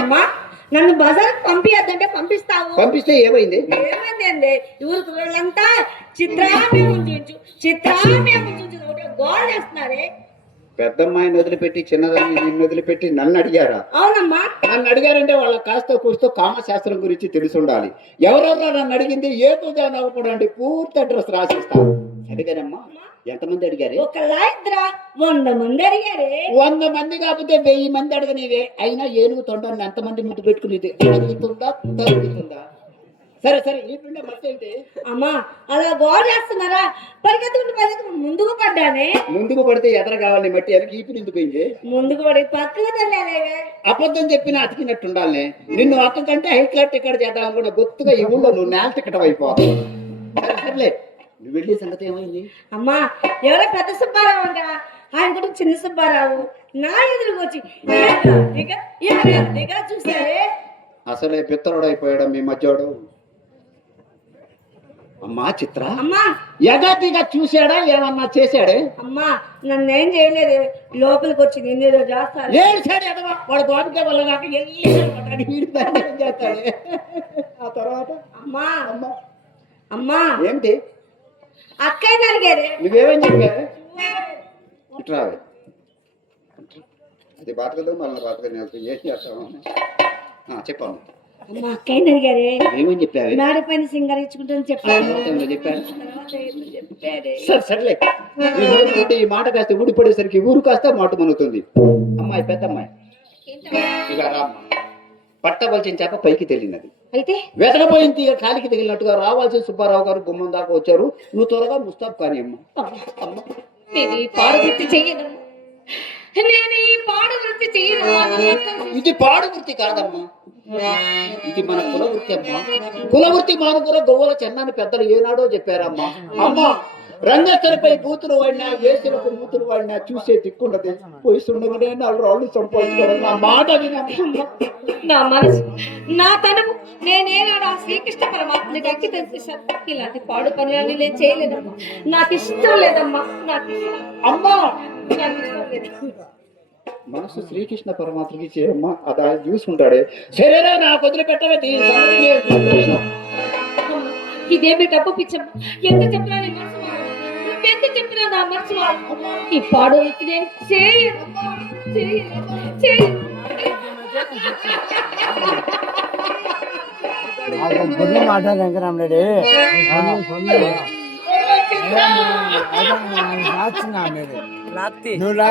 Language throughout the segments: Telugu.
అమ్మా నన్ను బజార్ పంపియద్దంటే పంపిస్తావు. పంపిస్తే ఏమైంది? ఏమైందండి ఊరికి వాళ్ళంతా చిత్రామ్యం గోడ చేస్తున్నారే. పెద్దమ్మాయిని వదిలిపెట్టి చిన్నదాన్ని నిన్ను వదిలిపెట్టి నన్ను అడిగారా? అవునమ్మా. నన్ను అడిగారంటే వాళ్ళ కాస్త కూస్తో కామశాస్త్రం గురించి తెలిసి ఉండాలి. ఎవరెవరో నన్ను అడిగింది ఏ పూజ నవ్వకూడదు పూర్తి అడ్రస్ రాసిస్తాను. అడిగారమ్మా? ఎంతమంది అడిగారు? ఒకళ్ళ ఇద్దరా? 100 మంది అడిగారే. 100 మంది కాకపోతే 1000 మంది అడగనివే. అయినా ఏనుగు తొండాన్ని ఎంతమంది ముద్దు పెట్టుకునేది అడుగుతుందా తరుగుతుందా? సరే సరే ఈ పిండ మర్చేంటి అమ్మా అలా గోడ చేస్తున్నారా? పరిగెత్తుకుంటూ ముందుకు పడ్డానే. ముందుకు పడితే ఎదర కావాలి మట్టి వెనక ఈపిని ఎందుకు పోయింది? ముందుకు పడి పక్కకు తల్లేవే. అబద్ధం చెప్పినా అతికినట్టు ఉండాలి. నిన్ను అక్క కంటే హైక్లాట్ టికెట్ చేద్దాం అనుకున్న గొత్తుగా ఈ ఊళ్ళో నువ్వు నేల టికెట్ అయిపోవాలి. సర్లే నువ్వు వెళ్ళే సంగతి ఏమైంది? అమ్మా ఎవరో పెద్ద సుబ్బారావు అంట, ఆయన కూడా చిన్న సుబ్బారావు నా ఎదురుకు వచ్చి చూసారే. అసలే పిత్తరుడు అయిపోయాడు మీ మధ్యోడు. అమ్మా చిత్ర అమ్మా ఎగాతిగా చూశాడా ఏమన్నా చేశాడే? అమ్మా నన్నేం చేయలేదు, లోపలికి వచ్చి నిన్నేదో చేస్తాడు. వాడు గోపిక వల్ల కాక చేస్తాడు. ఆ తర్వాత అమ్మా అమ్మా అమ్మా ఏంటి అక్కయ్య అడిగారే. నువ్వేమని చెప్పారు? ఇట్రావే అది బాతకదు మళ్ళీ బాతకని ఏం చేస్తావు చెప్పాను. అమ్మా అక్కయ్య అడిగారే. ఏమని చెప్పావు? మేడ పైన సింగారించుకుంటానని చెప్పాను. చెప్పాను సర్లే ఈ మాట కాస్త ఊడిపడేసరికి ఊరు కాస్త మాట మనుగుతుంది. అమ్మాయి పెద్ద అమ్మాయి ఇక రామ్మ పట్టవలసిన చేప పైకి తెలియనది అయితే వెతకపోయింది. ఇక కాలికి తగిలినట్టుగా రావాల్సిన సుబ్బారావు గారు గుమ్మం దాకా వచ్చారు. నువ్వు త్వరగా ముస్తాబ్ కానీ అమ్మ. ఇది పాడు వృత్తి కాదమ్మా, ఇది మన కుల వృత్తి అమ్మా. కుల వృత్తి మానుకున్న గొవ్వల చెన్నాన్ని పెద్దలు ఏనాడో చెప్పారమ్మా. అమ్మా రంగస్థలపై కూతురు వాడినా వేసులకు మూతురు వాడినా చూసే దిక్కుండదు. పోయిస్తుండగానే 4 రాళ్ళు సంపాదించుకోవడం నా మాట వినమ్మా. నా మనసు నా తనము నేనేనాడు ఆ శ్రీకృష్ణ పరమాత్మకి అంకితం చేశాను. ఇలాంటి పాడు పనులని నేను చేయలేదమ్మా, నాకు ఇష్టం లేదమ్మా. నాకు అమ్మా నాకు ఇష్టం లేదు. మనసు శ్రీకృష్ణ పరమాత్మకి చేయమ్మా, అది ఆయన చూసుకుంటాడే. సరేనా నాకు వదిలిపెట్టవే. ఇదేమి డబ్బు పిచ్చమ్మా, ఎంత చెప్పినా నీ మనసు మారదు. నువ్వెంత చెప్పినా నా మనసు మారదు. ఈ పాడు వృత్తి నేను చేయను. మాట వెంకరామరెడ్డి నువ్వు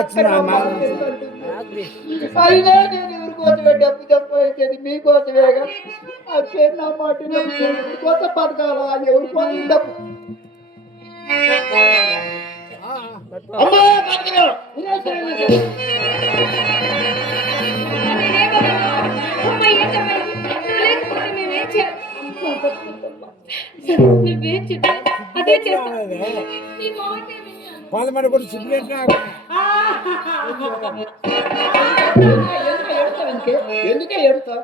అయినా నేను ఎవరికోసమే డబ్బు సంపాదించేది మీకోసమేగా. అక్కే నా మాట కొత్త పథకాలు ఎవరికోసం డబ్బు. అమ్మా అదే చేస్తా. పాదమడి కూడా సిగరెట్ ఎందుకే ఎడుతావు?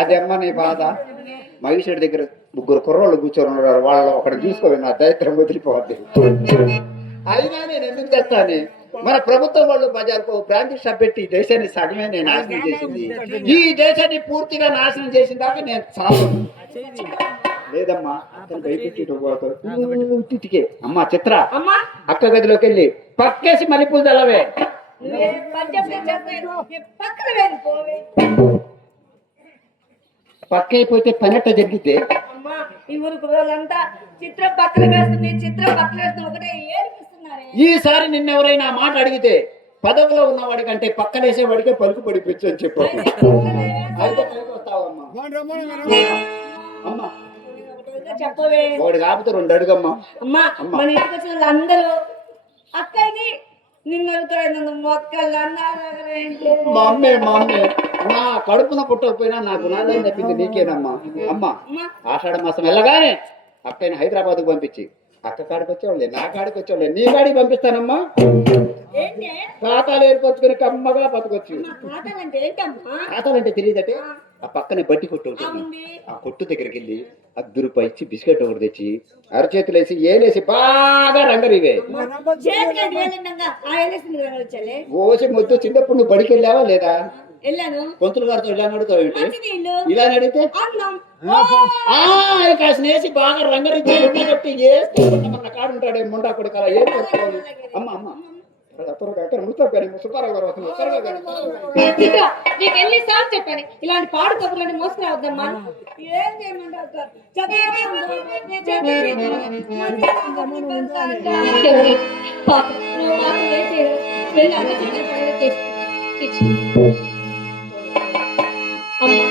అది అమ్మ నీ బాధ. మహిషుడి దగ్గర 3 కుర్రోళ్ళు కూర్చొని ఉన్నారు. వాళ్ళు ఒకటి చూసుకోవాలి, నా దైత్రం వదిలిపోద్ది. అయినా నేను ఎందుకు చేస్తాను? మన ప్రభుత్వం వాళ్ళు బజార్కు బ్రాంతి షాప్ పెట్టి ఈ దేశాన్ని సగమే నేను నాశనం చేసింది. ఈ దేశాన్ని పూర్తిగా నాశనం చేసిన దాకా నేను చాలు లేదమ్మా. అతను భయపెట్టికే. అమ్మా చిత్ర అక్క గదిలోకి వెళ్ళి పక్కేసి మల్లెపూలు తెల్లవే. పక్క అయిపోతే పనెట్ట జరిగితే ఈసారి నిన్నెవరైనా మాట అడిగితే పదవిలో ఉన్నవాడి కంటే పక్కనేసేవాడికే పలుకు పడిపించు అని చెప్పు. అయితే వస్తావమ్మా. అమ్మా చెప్పవే. వాడు కాకపోతే 2 అడుగమ్మా. అమ్మా మన ఇంటికి వచ్చిన వాళ్ళందరూ అక్కని నిన్ను అడుగుతాడు. మొక్కలు మా అమ్మే నా కడుపున పుట్టకపోయినా నా గుణాలని చెప్పింది నీకేనమ్మా. అమ్మా ఆషాఢ మాసం వెళ్ళగానే అక్కని హైదరాబాద్కు పంపించి అక్క కాడికి వచ్చేవాళ్ళే, నా కాడికి వచ్చేవాళ్ళే, నీ కాడికి పంపిస్తానమ్మా. ఖాతాలు ఏర్పరచుకుని కమ్మగా బతకొచ్చు. ఖాతాలంటే తెలియదటే ఆ పక్కనే బట్టి కొట్టు ఒకటి ఉంది. ఉంది. ఆ కొట్టు దగ్గరికి వెళ్ళి ₹10 ఇచ్చి బిస్కెట్ ఒకటి తెచ్చి అరచేతులు వేసి ఏలేసి బాగా రంగరివే చేతికి 5,000 ఉండగా ఆ ఎల్లేసింది వచ్చాలే. ఓసి ముద్దు చిన్నప్పుడు నువ్వు బడికి వెళ్ళావా లేదా? వెళ్ళాను. పంతులు గారితో ఇలా నడుతావు ఏంటి? మంచిది ఇల్లు. ఇలా నడితే అన్నం. కాసిన వేసి బాగా రంగరించి కొట్టి వేస్తూ మన కాడు ఉంటాడే ముండా కొడుకు అలా ఏం చేసుకోవాలి? అమ్మ అమ్మ త్వరగా అక్కడ ముస్తాబ్ గారి సుబ్బారావు గారు వస్తున్నారు. త్వరగా గారు, త్వరగా. ఇదిగో, నీకు ఎన్నిసార్లు చెప్పాను ఇలాంటి పాడు కబుర్లని మోసుకురావద్దమ్మా. ఏం చేయమంటావు అక్క? చదివేదే ఉందో, నేను చెప్పేది ఏంటో. పాపం, నువ్వు మాత్రం ఏం చేయలేవు. వెళ్ళి అన్న చెప్పిన పనులు తెచ్చు. అమ్మా